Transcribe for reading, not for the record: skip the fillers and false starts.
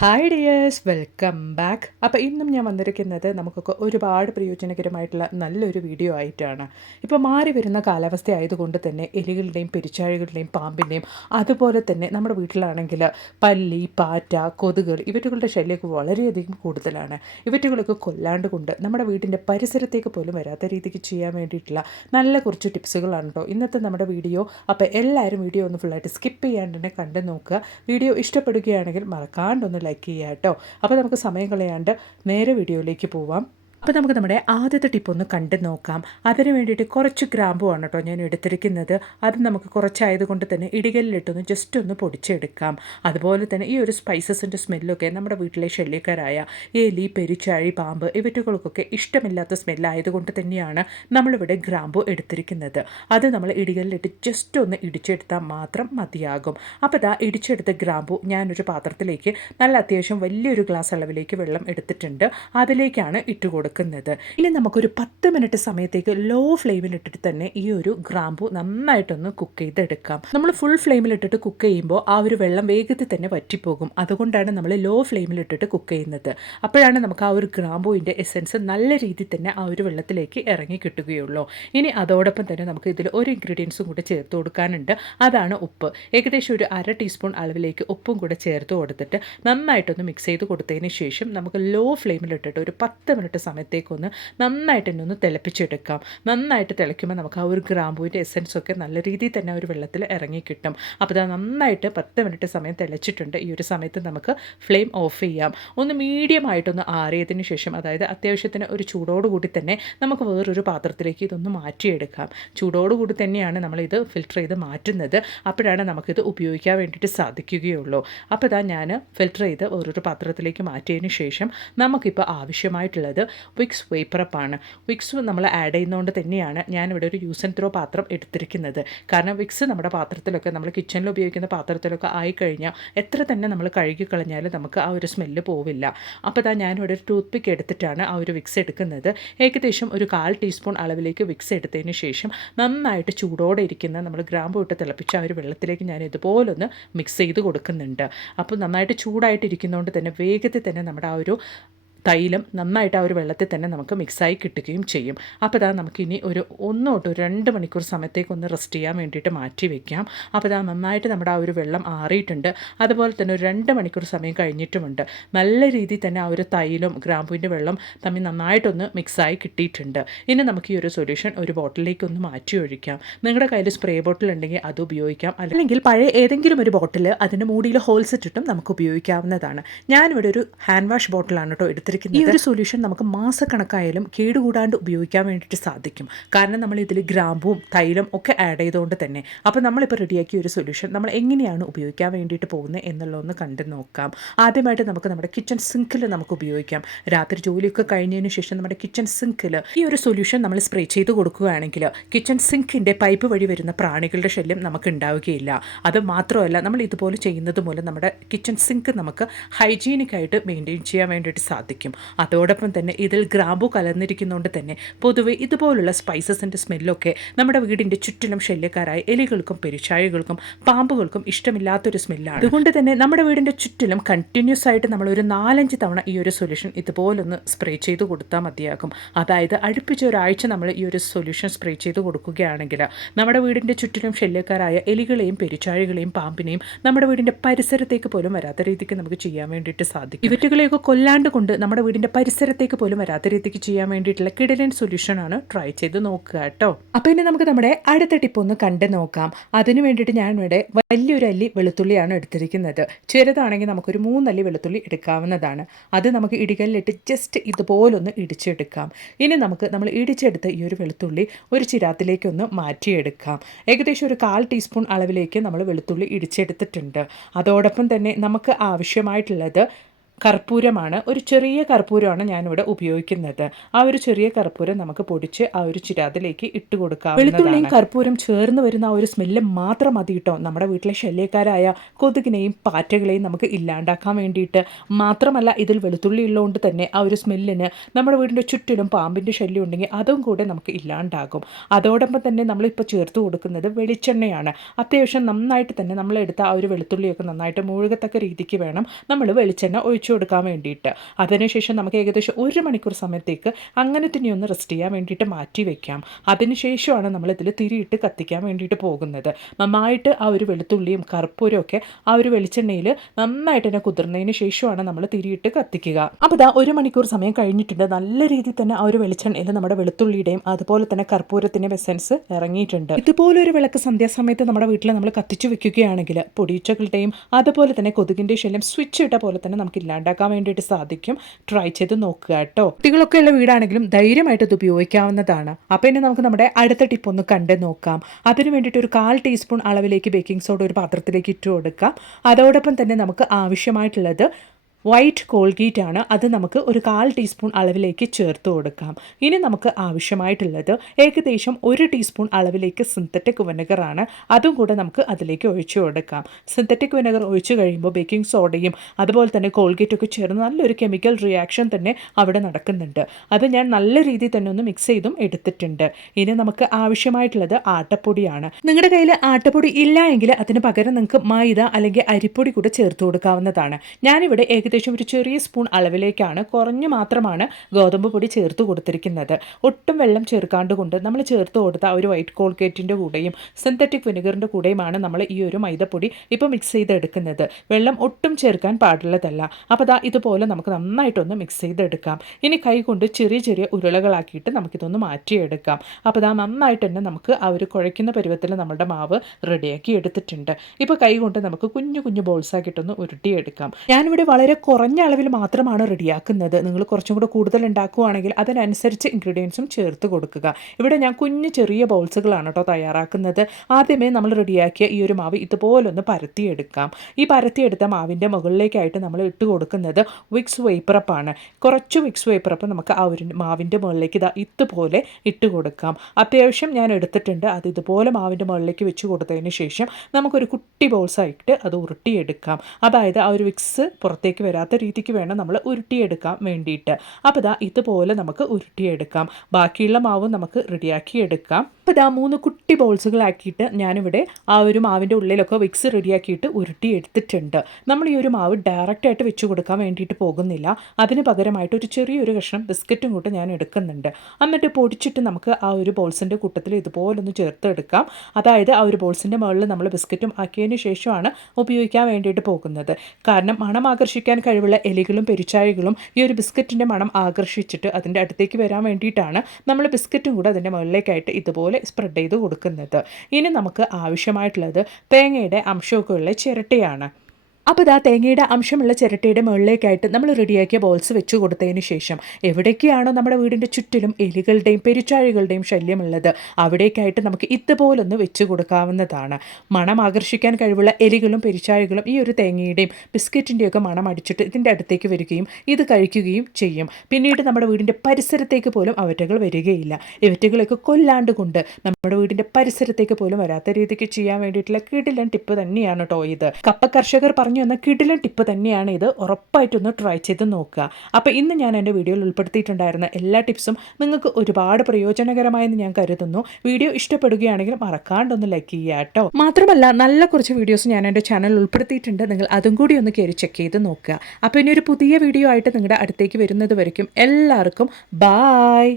Hi dears, welcome back. അപ്പോൾ ഇന്നും ഞാൻ വന്നിരിക്കുന്നത് നമുക്കൊക്കെ ഒരുപാട് പ്രയോജനകരമായിട്ടുള്ള നല്ലൊരു വീഡിയോ ആയിട്ടാണ്. ഇപ്പോൾ മാറി വരുന്ന കാലാവസ്ഥ ആയതുകൊണ്ട് തന്നെ എലികളുടെയും പെരിച്ചാഴികളുടെയും പാമ്പിൻ്റെയും അതുപോലെ തന്നെ നമ്മുടെ വീട്ടിലാണെങ്കിൽ പല്ലി, പാറ്റ, കൊതുകുകൾ ഇവറ്റുകളുടെ ശല്യമൊക്കെ വളരെയധികം കൂടുതലാണ്. ഇവറ്റുകളൊക്കെ കൊല്ലാണ്ട് കൊണ്ട് നമ്മുടെ വീടിൻ്റെ പരിസരത്തേക്ക് പോലും വരാത്ത രീതിക്ക് ചെയ്യാൻ വേണ്ടിയിട്ടുള്ള നല്ല കുറച്ച് ടിപ്സുകളാണ് കേട്ടോ ഇന്നത്തെ നമ്മുടെ വീഡിയോ. അപ്പോൾ എല്ലാവരും വീഡിയോ ഒന്ന് ഫുള്ളായിട്ട് സ്കിപ്പ് ചെയ്യാണ്ട് തന്നെ കണ്ടു നോക്കുക. വീഡിയോ ഇഷ്ടപ്പെടുകയാണെങ്കിൽ മറക്കാണ്ടൊന്ന് ലൈക്ക് ചെയ്യുക കേട്ടോ. അപ്പോൾ നമുക്ക് സമയം കളയാണ്ട് നേരെ വീഡിയോയിലേക്ക് പോവാം. അപ്പോൾ നമുക്ക് നമ്മുടെ ആദ്യത്തെ ടിപ്പ് ഒന്ന് കണ്ടു നോക്കാം. അതിന് വേണ്ടിയിട്ട് കുറച്ച് ഗ്രാമ്പുമാണ് കേട്ടോ ഞാൻ എടുത്തിരിക്കുന്നത്. അത് നമുക്ക് കുറച്ചായതുകൊണ്ട് തന്നെ ഇടികല്ലിലിട്ടൊന്ന് ജസ്റ്റ് ഒന്ന് പൊടിച്ചെടുക്കാം. അതുപോലെ തന്നെ ഈ ഒരു സ്പൈസസിൻ്റെ സ്മെല്ലൊക്കെ നമ്മുടെ വീട്ടിലെ ശല്യക്കാരായ എലി, പെരിച്ചാഴി, പാമ്പ് ഇവറ്റുകൾക്കൊക്കെ ഇഷ്ടമില്ലാത്ത സ്മെല്ലായതുകൊണ്ട് തന്നെയാണ് നമ്മളിവിടെ ഗ്രാമ്പു എടുത്തിരിക്കുന്നത്. അത് നമ്മൾ ഇടികല്ലിലിട്ട് ജസ്റ്റ് ഒന്ന് ഇടിച്ചെടുത്താൽ മാത്രം മതിയാകും. അപ്പോൾ ഇതാ ഇടിച്ചെടുത്ത ഗ്രാമ്പു ഞാനൊരു പാത്രത്തിലേക്ക് നല്ല അത്യാവശ്യം വലിയൊരു ഗ്ലാസ് അളവിലേക്ക് വെള്ളം എടുത്തിട്ടുണ്ട്. അതിലേക്കാണ് ഇട്ട് കൊടുക്കുന്നത്. ഇനി നമുക്കൊരു 10 മിനിറ്റ് സമയത്തേക്ക് ലോ ഫ്ലെയിമിലിട്ടിട്ട് തന്നെ ഈ ഒരു ഗ്രാമ്പു നന്നായിട്ടൊന്ന് കുക്ക് ചെയ്തെടുക്കാം. നമ്മൾ ഫുൾ ഫ്ലെയിമിലിട്ടിട്ട് കുക്ക് ചെയ്യുമ്പോൾ ആ ഒരു വെള്ളം വേഗത്തിൽ തന്നെ വറ്റിപ്പോകും. അതുകൊണ്ടാണ് നമ്മൾ ലോ ഫ്ലെയിമിലിട്ടിട്ട് കുക്ക് ചെയ്യുന്നത്. അപ്പോഴാണ് നമുക്ക് ആ ഒരു ഗ്രാമ്പുവിൻ്റെ എസെൻസ് നല്ല രീതിയിൽ തന്നെ ആ ഒരു വെള്ളത്തിലേക്ക് ഇറങ്ങി കിട്ടുകയുള്ളൂ. ഇനി അതോടൊപ്പം തന്നെ നമുക്ക് ഇതിൽ ഒരു ഇൻഗ്രീഡിയൻസും കൂടെ ചേർത്ത് കൊടുക്കാനുണ്ട്. അതാണ് ഉപ്പ്. ഏകദേശം ഒരു 1/2 ടീസ്പൂൺ അളവിലേക്ക് ഉപ്പും കൂടെ ചേർത്ത് കൊടുത്തിട്ട് നന്നായിട്ടൊന്ന് മിക്സ് ചെയ്ത് കൊടുത്തതിന് ശേഷം നമുക്ക് ലോ ഫ്ലെയിമിലിട്ടിട്ട് ഒരു 10 മിനിറ്റ് സമയത്തേക്കൊന്ന് നന്നായിട്ട് തന്നെ ഒന്ന് തിളപ്പിച്ചെടുക്കാം. നന്നായിട്ട് തിളയ്ക്കുമ്പോൾ നമുക്ക് ആ ഒരു ഗ്രാമ്പൂവിൻ്റെ എസെൻസൊക്കെ നല്ല രീതിയിൽ തന്നെ ഒരു വെള്ളത്തിൽ ഇറങ്ങി കിട്ടും. അപ്പോൾ അത് നന്നായിട്ട് 10 മിനിറ്റ് സമയം തിളച്ചിട്ടുണ്ട്. ഈ ഒരു സമയത്ത് നമുക്ക് ഫ്ലെയിം ഓഫ് ചെയ്യാം. ഒന്ന് മീഡിയം ആയിട്ടൊന്ന് ആറിയതിന് ശേഷം, അതായത് അത്യാവശ്യത്തിന് ഒരു ചൂടോടുകൂടി തന്നെ നമുക്ക് വേറൊരു പാത്രത്തിലേക്ക് ഇതൊന്ന് മാറ്റിയെടുക്കാം. ചൂടോടുകൂടി തന്നെയാണ് നമ്മളിത് ഫിൽറ്റർ ചെയ്ത് മാറ്റുന്നത്. അപ്പോഴാണ് നമുക്കിത് ഉപയോഗിക്കാൻ വേണ്ടിയിട്ട് സാധിക്കുകയുള്ളൂ. അപ്പോൾ ഇതാ ഞാൻ ഫിൽറ്റർ ചെയ്ത് വേറൊരു പാത്രത്തിലേക്ക് മാറ്റിയതിന് ശേഷം നമുക്കിപ്പോൾ ആവശ്യമായിട്ടുള്ളത് വിക്സ് വേപ്പറപ്പാണ്. വിക്സ് നമ്മൾ ആഡ് ചെയ്യുന്നതുകൊണ്ട് തന്നെയാണ് ഞാനിവിടെ ഒരു യൂസ് ആൻഡ് ത്രോ പാത്രം എടുത്തിരിക്കുന്നത്. കാരണം വിക്സ് നമ്മുടെ പാത്രത്തിലൊക്കെ, നമ്മൾ കിച്ചണിൽ ഉപയോഗിക്കുന്ന പാത്രത്തിലൊക്കെ ആയിക്കഴിഞ്ഞാൽ എത്ര തന്നെ നമ്മൾ കഴുകി കളഞ്ഞാലും നമുക്ക് ആ ഒരു സ്മെല്ല് പോവില്ല. അപ്പോൾ ഇതാ ഞാനിവിടെ ഒരു ടൂത്ത് പിക്ക് എടുത്തിട്ടാണ് ആ ഒരു വിക്സ് എടുക്കുന്നത്. ഏകദേശം ഒരു 1/4 ടീസ്പൂൺ അളവിലേക്ക് വിക്സ് എടുത്തതിന് ശേഷം നന്നായിട്ട് ചൂടോടെ ഇരിക്കുന്ന നമ്മൾ ഗ്രാമ്പു ഇട്ട് തിളപ്പിച്ച ആ ഒരു വെള്ളത്തിലേക്ക് ഞാൻ ഇതുപോലൊന്ന് മിക്സ് ചെയ്ത് കൊടുക്കുന്നുണ്ട്. അപ്പോൾ നന്നായിട്ട് ചൂടായിട്ടിരിക്കുന്നതുകൊണ്ട് തന്നെ വേഗത്തിൽ തന്നെ നമ്മുടെ ആ ഒരു തൈലം നന്നായിട്ട് ആ ഒരു വെള്ളത്തിൽ തന്നെ നമുക്ക് മിക്സായി കിട്ടുകയും ചെയ്യും. അപ്പോൾ ഇതാ നമുക്കിനി ഒരു 1 തൊട്ട് 2 മണിക്കൂർ സമയത്തേക്കൊന്ന് റെസ്റ്റ് ചെയ്യാൻ വേണ്ടിയിട്ട് മാറ്റി വയ്ക്കാം. അപ്പോൾ ഇതാ നന്നായിട്ട് നമ്മുടെ ആ ഒരു വെള്ളം ആറിയിട്ടുണ്ട്. അതുപോലെ തന്നെ ഒരു 2 മണിക്കൂർ സമയം കഴിഞ്ഞിട്ടുമുണ്ട്. നല്ല രീതിയിൽ തന്നെ ആ ഒരു തൈലും ഗ്രാമ്പുവിൻ്റെ വെള്ളം തമ്മിൽ നന്നായിട്ടൊന്ന് മിക്സായി കിട്ടിയിട്ടുണ്ട്. ഇനി നമുക്ക് ഈ ഒരു സൊല്യൂഷൻ ഒരു ബോട്ടിലേക്ക് ഒന്ന് മാറ്റി ഒഴിക്കാം. നിങ്ങളുടെ കയ്യിൽ സ്പ്രേ ബോട്ടിൽ ഉണ്ടെങ്കിൽ അത് ഉപയോഗിക്കാം. അല്ലെങ്കിൽ പഴയ ഏതെങ്കിലും ഒരു ബോട്ടിൽ അതിൻ്റെ മൂടിയിൽ ഹോൾസ് ഇട്ടിട്ടും നമുക്ക് ഉപയോഗിക്കാവുന്നതാണ്. ഞാനിവിടെ ഒരു ഹാൻഡ് വാഷ് ബോട്ടിലാണ് കേട്ടോ എടുത്തിരിക്കുന്നത്. ഈ ഒരു സൊല്യൂഷൻ നമുക്ക് മാസക്കണക്കായാലും കേടുകൂടാണ്ട് ഉപയോഗിക്കാൻ വേണ്ടിയിട്ട് സാധിക്കും. കാരണം നമ്മൾ ഇതിൽ ഗ്രാമ്പും തൈലം ഒക്കെ ആഡ് ചെയ്തുകൊണ്ട് തന്നെ. അപ്പോൾ നമ്മളിപ്പോൾ റെഡിയാക്കിയ ഒരു സൊല്യൂഷൻ നമ്മൾ എങ്ങനെയാണ് ഉപയോഗിക്കാൻ വേണ്ടിയിട്ട് പോകുന്നത് എന്നുള്ളതൊന്ന് കണ്ടു നോക്കാം. ആദ്യമായിട്ട് നമുക്ക് നമ്മുടെ കിച്ചൺ സിങ്കിൽ നമുക്ക് ഉപയോഗിക്കാം. രാത്രി ജോലിയൊക്കെ കഴിഞ്ഞതിന് ശേഷം നമ്മുടെ കിച്ചൺ സിങ്കിൽ ഈ ഒരു സൊല്യൂഷൻ നമ്മൾ സ്പ്രേ ചെയ്ത് കൊടുക്കുകയാണെങ്കിൽ കിച്ചൺ സിങ്കിൻ്റെ പൈപ്പ് വഴി വരുന്ന പ്രാണികളുടെ ശല്യം നമുക്ക് ഉണ്ടാവുകയില്ല. അത് മാത്രമല്ല, നമ്മൾ ഇതുപോലെ ചെയ്യുന്നത് മൂലം നമ്മുടെ കിച്ചൺ സിങ്ക് നമുക്ക് ഹൈജീനിക്കായിട്ട് മെയിൻറ്റെയിൻ ചെയ്യാൻ വേണ്ടിയിട്ട് സാധിക്കും. അതോടൊപ്പം തന്നെ ഇതിൽ ഗ്രാമ്പു കലർന്നിരിക്കുന്നതുകൊണ്ട് തന്നെ പൊതുവെ ഇതുപോലുള്ള സ്പൈസസിൻ്റെ സ്മെല്ലൊക്കെ നമ്മുടെ വീടിൻ്റെ ചുറ്റിലും ശല്യക്കാരായ എലികൾക്കും പെരിച്ചാഴികൾക്കും പാമ്പുകൾക്കും ഇഷ്ടമില്ലാത്തൊരു സ്മെല്ലാണ്. അതുകൊണ്ട് തന്നെ നമ്മുടെ വീടിൻ്റെ ചുറ്റിലും കണ്ടിന്യൂസ് ആയിട്ട് നമ്മൾ ഒരു 4-5 തവണ ഈ ഒരു സൊല്യൂഷൻ ഇതുപോലൊന്ന് സ്പ്രേ ചെയ്ത് കൊടുത്താൽ മതിയാകും. അതായത് അടുപ്പിച്ച് ഒരാഴ്ച നമ്മൾ ഈ ഒരു സൊല്യൂഷൻ സ്പ്രേ ചെയ്ത് കൊടുക്കുകയാണെങ്കിൽ നമ്മുടെ വീടിൻ്റെ ചുറ്റിലും ശല്യക്കാരായ എലികളെയും പെരിച്ചാഴികളെയും പാമ്പിനെയും നമ്മുടെ വീടിൻ്റെ പരിസരത്തേക്ക് പോലും വരാത്ത രീതിക്ക് നമുക്ക് ചെയ്യാൻ വേണ്ടിയിട്ട് സാധിക്കും. ഇവറ്റുകളെയൊക്കെ കൊല്ലാണ്ട് കൊണ്ട് നമ്മുടെ വീടിൻ്റെ പരിസരത്തേക്ക് പോലും വരാത്ത രീതിക്ക് ചെയ്യാൻ വേണ്ടിയിട്ടുള്ള കിടിലൻ സൊല്യൂഷനാണ്. ട്രൈ ചെയ്ത് നോക്കുക കേട്ടോ. അപ്പോൾ ഇനി നമുക്ക് നമ്മുടെ അടുത്ത ടിപ്പ് ഒന്ന് കണ്ടു നോക്കാം. അതിന് വേണ്ടിയിട്ട് ഞാൻ ഇവിടെ വലിയൊരു അല്ലി വെളുത്തുള്ളിയാണ് എടുത്തിരിക്കുന്നത്. ചെറുതാണെങ്കിൽ നമുക്കൊരു 3 അല്ലി വെളുത്തുള്ളി എടുക്കാവുന്നതാണ്. അത് നമുക്ക് ഇടികല്ലിട്ട് ജസ്റ്റ് ഇതുപോലൊന്ന് ഇടിച്ചെടുക്കാം. ഇനി നമ്മൾ ഇടിച്ചെടുത്ത ഈ ഒരു വെളുത്തുള്ളി ഒരു ചിരാത്തിലേക്കൊന്ന് മാറ്റിയെടുക്കാം. ഏകദേശം ഒരു 1/4 ടീസ്പൂൺ അളവിലേക്ക് നമ്മൾ വെളുത്തുള്ളി ഇടിച്ചെടുത്തിട്ടുണ്ട്. അതോടൊപ്പം തന്നെ നമുക്ക് ആവശ്യമായിട്ടുള്ളത് കർപ്പൂരമാണ്. ഒരു ചെറിയ കർപ്പൂരമാണ് ഞാനിവിടെ ഉപയോഗിക്കുന്നത്. ആ ഒരു ചെറിയ കർപ്പൂരം നമുക്ക് പൊടിച്ച് ആ ഒരു ചിരാതിലേക്ക് ഇട്ട് കൊടുക്കാം. വെളുത്തുള്ളിയും കർപ്പൂരം ചേർന്ന് വരുന്ന ആ ഒരു സ്മെല്ല് മാത്രം മതി കേട്ടോ നമ്മുടെ വീട്ടിലെ ശല്യക്കാരായ കൊതുകിനെയും പാറ്റകളെയും നമുക്ക് ഇല്ലാണ്ടാക്കാൻ വേണ്ടിയിട്ട്. മാത്രമല്ല ഇതിൽ വെളുത്തുള്ളി ഉള്ളതുകൊണ്ട് തന്നെ ആ ഒരു സ്മെല്ലിന് നമ്മുടെ വീടിൻ്റെ ചുറ്റിലും പാമ്പിൻ്റെ ശല്യം ഉണ്ടെങ്കിൽ അതും കൂടെ നമുക്ക് ഇല്ലാണ്ടാകും. അതോടൊപ്പം തന്നെ നമ്മളിപ്പോൾ ചേർത്ത് കൊടുക്കുന്നത് വെളിച്ചെണ്ണയാണ്. അത്യാവശ്യം നന്നായിട്ട് തന്നെ നമ്മളെടുത്ത ആ ഒരു വെളുത്തുള്ളിയൊക്കെ നന്നായിട്ട് മുഴുകത്തക്ക രീതിക്ക് വേണം നമ്മൾ വെളിച്ചെണ്ണ ഒഴിച്ചു കൊടുക്കാൻ വേണ്ടിയിട്ട്. അതിനുശേഷം നമുക്ക് ഏകദേശം 1 മണിക്കൂർ സമയത്തേക്ക് അങ്ങനെ തന്നെ ഒന്ന് റെസ്റ്റ് ചെയ്യാൻ വേണ്ടിയിട്ട് മാറ്റി വെക്കാം. അതിനുശേഷമാണ് നമ്മളിതിൽ തിരിയിട്ട് കത്തിക്കാൻ വേണ്ടിയിട്ട് പോകുന്നത്. നന്നായിട്ട് ആ ഒരു വെളുത്തുള്ളിയും കർപ്പൂരവും ഒക്കെ ആ ഒരു വെളിച്ചെണ്ണയിൽ നന്നായിട്ട് തന്നെ കുതിർന്നതിന് ശേഷമാണ് നമ്മൾ തിരിയിട്ട് കത്തിക്കുക. അപ്പോൾ ഇതാ 1 മണിക്കൂർ സമയം കഴിഞ്ഞിട്ടുണ്ട്. നല്ല രീതിയിൽ തന്നെ ആ ഒരു വെളിച്ചെണ്ണയിൽ നമ്മുടെ വെളുത്തുള്ളിയുടെയും അതുപോലെ തന്നെ കർപ്പൂരത്തിൻ്റെ എസൻസ് ഇറങ്ങിയിട്ടുണ്ട്. ഇതുപോലെ ഒരു വിളക്ക് സന്ധ്യാസമയത്ത് നമ്മുടെ വീട്ടിൽ നമ്മൾ കത്തിച്ചു വെക്കുകയാണെങ്കിൽ പൊടിച്ചകളുടെയും അതുപോലെ തന്നെ കൊതുകിൻ്റെ ശല്യം സ്വിച്ച് ഇട്ട പോലെ തന്നെ നമുക്ക് ഇല്ലാണ്ടാക്കാൻ വേണ്ടിയിട്ട് സാധിക്കും. ട്രൈ ചെയ്ത് നോക്കുക കേട്ടോ. കുട്ടികളൊക്കെ ഉള്ള വീടാണെങ്കിലും ധൈര്യമായിട്ട് ഇത് ഉപയോഗിക്കാവുന്നതാണ്. അപ്പോൾ ഇനി നമുക്ക് നമ്മുടെ അടുത്ത ടിപ്പ് ഒന്ന് കണ്ട് നോക്കാം. അതിന് വേണ്ടിയിട്ട് ഒരു 1/4 ടീസ്പൂൺ അളവിലേക്ക് ബേക്കിംഗ് സോഡ ഒരു പാത്രത്തിലേക്ക് ഇട്ട് കൊടുക്കാം. അതോടൊപ്പം തന്നെ നമുക്ക് ആവശ്യമായിട്ടുള്ളത് വൈറ്റ് കോൾഗേറ്റ് ആണ്. അത് നമുക്ക് ഒരു 1/4 ടീസ്പൂൺ അളവിലേക്ക് ചേർത്ത് കൊടുക്കാം. ഇനി നമുക്ക് ആവശ്യമായിട്ടുള്ളത് ഏകദേശം 1 ടീസ്പൂൺ അളവിലേക്ക് സിന്തറ്റിക് വിനെഗറാണ്. അതും കൂടെ നമുക്ക് അതിലേക്ക് ഒഴിച്ചു കൊടുക്കാം. സിന്തറ്റിക് വിനെഗർ ഒഴിച്ചു കഴിയുമ്പോൾ ബേക്കിംഗ് സോഡയും അതുപോലെ തന്നെ കോൾഗേറ്റൊക്കെ ചേർന്ന് നല്ലൊരു കെമിക്കൽ റിയാക്ഷൻ തന്നെ അവിടെ നടക്കുന്നുണ്ട്. അത് ഞാൻ നല്ല രീതിയിൽ തന്നെ ഒന്ന് മിക്സ് ചെയ്തും എടുത്തിട്ടുണ്ട്. ഇനി നമുക്ക് ആവശ്യമായിട്ടുള്ളത് ആട്ടപ്പൊടിയാണ്. നിങ്ങളുടെ കയ്യിൽ ആട്ടപ്പൊടി ഇല്ല എങ്കിൽ അതിന് പകരം നിങ്ങൾക്ക് മൈദ അല്ലെങ്കിൽ അരിപ്പൊടി കൂടെ ചേർത്ത് കൊടുക്കാവുന്നതാണ്. ഞാനിവിടെ ഏകദേശം ഒരു ചെറിയ സ്പൂൺ അളവിലേക്കാണ്, കുറഞ്ഞ് മാത്രമാണ് ഗോതമ്പ് പൊടി ചേർത്ത് കൊടുത്തിരിക്കുന്നത്. ഒട്ടും വെള്ളം ചേർക്കാണ്ട് കൊണ്ട് നമ്മൾ ചേർത്ത് കൊടുത്ത ഒരു വൈറ്റ് കോൾഗേറ്റിൻ്റെ കൂടെയും സിന്തറ്റിക് വിനെഗറിൻ്റെ കൂടെയുമാണ് നമ്മൾ ഈ ഒരു മൈദപ്പൊടി ഇപ്പോൾ മിക്സ് ചെയ്തെടുക്കുന്നത്. വെള്ളം ഒട്ടും ചേർക്കാൻ പാടുള്ളതല്ല. അപ്പോൾ ദാ ഇതുപോലെ നമുക്ക് നന്നായിട്ടൊന്ന് മിക്സ് ചെയ്തെടുക്കാം. ഇനി കൈ കൊണ്ട് ചെറിയ ചെറിയ ഉരുളകളാക്കിയിട്ട് നമുക്കിതൊന്ന് മാറ്റിയെടുക്കാം. അപ്പോൾ ദാ നന്നായിട്ട് തന്നെ നമുക്ക് ആ ഒരു കുഴയ്ക്കുന്ന പരുവത്തിൽ നമ്മുടെ മാവ് റെഡിയാക്കി എടുത്തിട്ടുണ്ട്. ഇപ്പോൾ കൈ കൊണ്ട് നമുക്ക് കുഞ്ഞു കുഞ്ഞു ബോൾസാക്കിയിട്ടൊന്ന് ഉരുട്ടിയെടുക്കാം. ഞാനിവിടെ വളരെ കുറഞ്ഞ അളവിൽ മാത്രമാണ് റെഡിയാക്കുന്നത്. നിങ്ങൾ കുറച്ചും കൂടെ കൂടുതൽ ഉണ്ടാക്കുകയാണെങ്കിൽ അതിനനുസരിച്ച് ഇൻഗ്രീഡിയൻസും ചേർത്ത് കൊടുക്കുക. ഇവിടെ ഞാൻ കുഞ്ഞു ചെറിയ ബൗൾസുകളാണ് കേട്ടോ തയ്യാറാക്കുന്നത്. ആദ്യമേ നമ്മൾ റെഡിയാക്കിയ ഈ ഒരു മാവ് ഇതുപോലൊന്ന് പരത്തിയെടുക്കാം. ഈ പരത്തിയെടുത്ത മാവിൻ്റെ മുകളിലേക്കായിട്ട് നമ്മൾ ഇട്ട് കൊടുക്കുന്നത് വിക്സ് വേപ്പറപ്പാണ്. കുറച്ച് വിക്സ് വേപ്പറപ്പ് നമുക്ക് ആ ഒരു മാവിൻ്റെ മുകളിലേക്ക് ഇതുപോലെ ഇട്ട് കൊടുക്കാം. അത്യാവശ്യം ഞാൻ എടുത്തിട്ടുണ്ട്. അത് ഇതുപോലെ മാവിൻ്റെ മുകളിലേക്ക് വെച്ച് കൊടുത്തതിന് ശേഷം നമുക്കൊരു കുട്ടി ബോൾസായിട്ട് അത് ഉരുട്ടിയെടുക്കാം. അതായത് ആ ഒരു വിക്സ് പുറത്തേക്ക് വരാത്ത രീതിക്ക് വേണം നമ്മൾ ഉരുട്ടിയെടുക്കാൻ വേണ്ടിയിട്ട്. അപ്പോൾ ഇതാ ഇതുപോലെ നമുക്ക് ഉരുട്ടിയെടുക്കാം. ബാക്കിയുള്ള മാവും നമുക്ക് റെഡിയാക്കി എടുക്കാം. അപ്പോൾ ഇതാ 3 കുട്ടി ബോൾസുകളാക്കിയിട്ട് ഞാനിവിടെ ആ ഒരു മാവിൻ്റെ ഉള്ളിലൊക്കെ വിക്സ് റെഡിയാക്കിയിട്ട് ഉരുട്ടി എടുത്തിട്ടുണ്ട്. നമ്മൾ ഈ ഒരു മാവ് ഡയറക്റ്റായിട്ട് വെച്ച് കൊടുക്കാൻ വേണ്ടിയിട്ട് പോകുന്നില്ല. അതിന് പകരമായിട്ട് ഒരു ചെറിയൊരു കഷ്ണം ബിസ്ക്കറ്റും കൂട്ട് ഞാൻ എടുക്കുന്നുണ്ട്. എന്നിട്ട് പൊടിച്ചിട്ട് നമുക്ക് ആ ഒരു ബോൾസിൻ്റെ കൂട്ടത്തിൽ ഇതുപോലൊന്ന് ചേർത്തെടുക്കാം. അതായത് ആ ഒരു ബോൾസിൻ്റെ മുകളിൽ നമ്മൾ ബിസ്ക്കറ്റും ആക്കിയതിന് ശേഷമാണ് ഉപയോഗിക്കാൻ വേണ്ടിയിട്ട് പോകുന്നത്. കാരണം മണം ആകർഷിക്കാൻ കഴിവുള്ള എലികളും പെരുച്ചാഴികളും ഈ ഒരു ബിസ്ക്കറ്റിൻ്റെ മണം ആകർഷിച്ചിട്ട് അതിൻ്റെ അടുത്തേക്ക് വരാൻ വേണ്ടിയിട്ടാണ് നമ്മൾ ബിസ്ക്കറ്റും കൂടെ അതിൻ്റെ മുകളിലേക്കായിട്ട് ഇതുപോലെ സ്പ്രെഡ് ചെയ്ത് കൊടുക്കുന്നത്. ഇനി നമുക്ക് ആവശ്യമായിട്ടുള്ളത് തേങ്ങയുടെ അംശമൊക്കെ ഉള്ള ചിരട്ടയാണ്. അപ്പോൾ ഇതാ തേങ്ങയുടെ അംശമുള്ള ചിരട്ടയുടെ മുകളിലേക്കായിട്ട് നമ്മൾ റെഡിയാക്കിയ ബോൾസ് വെച്ച് കൊടുത്തതിന് ശേഷം എവിടേക്കാണോ നമ്മുടെ വീടിൻ്റെ ചുറ്റിലും എലികളുടെയും പെരുച്ചാഴികളുടെയും ശല്യമുള്ളത് അവിടേക്കായിട്ട് നമുക്ക് ഇതുപോലൊന്ന് വെച്ച് കൊടുക്കാവുന്നതാണ്. മണം ആകർഷിക്കാൻ കഴിവുള്ള എലികളും പെരുച്ചാഴികളും ഈ ഒരു തേങ്ങയുടെയും ബിസ്ക്കറ്റിൻ്റെയൊക്കെ മണം അടിച്ചിട്ട് ഇതിൻ്റെ അടുത്തേക്ക് വരികയും ഇത് കഴിക്കുകയും ചെയ്യും. പിന്നീട് നമ്മുടെ വീടിൻ്റെ പരിസരത്തേക്ക് പോലും അവറ്റകൾ വരികയില്ല. ഇവറ്റകളൊക്കെ കൊല്ലാണ്ട് കൊണ്ട് നമ്മുടെ വീടിൻ്റെ പരിസരത്തേക്ക് പോലും വരാത്ത രീതിക്ക് ചെയ്യാൻ വേണ്ടിയിട്ടുള്ള കിടിലൻ ടിപ്പ് തന്നെയാണ് കേട്ടോ ഇത്. കപ്പ കർഷകർ പറഞ്ഞു എന്ന കിടിലൻ ടിപ്പ് തന്നെയാണ് ഇത്. ഉറപ്പായിട്ടൊന്ന് ട്രൈ ചെയ്ത് നോക്കുക. അപ്പോൾ ഇന്ന് ഞാൻ എൻ്റെ വീഡിയോയിൽ ഉൾപ്പെടുത്തിയിട്ടുണ്ടായിരുന്ന എല്ലാ ടിപ്സും നിങ്ങൾക്ക് ഒരുപാട് പ്രയോജനകരമായെന്ന് ഞാൻ കരുതുന്നു. വീഡിയോ ഇഷ്ടപ്പെടുകയാണെങ്കിൽ മറക്കാണ്ടൊന്ന് ലൈക്ക് ചെയ്യുക കേട്ടോ. മാത്രമല്ല നല്ല കുറച്ച് വീഡിയോസ് ഞാൻ എൻ്റെ ചാനലിൽ ഉൾപ്പെടുത്തിയിട്ടുണ്ട്. നിങ്ങൾ അതും കൂടി ഒന്ന് കയറി ചെക്ക് ചെയ്ത് നോക്കുക. അപ്പോൾ ഇനി ഒരു പുതിയ വീഡിയോ ആയിട്ട് നിങ്ങളുടെ അടുത്തേക്ക് വരുന്നത് വരയ്ക്കും എല്ലാവർക്കും ബായ്.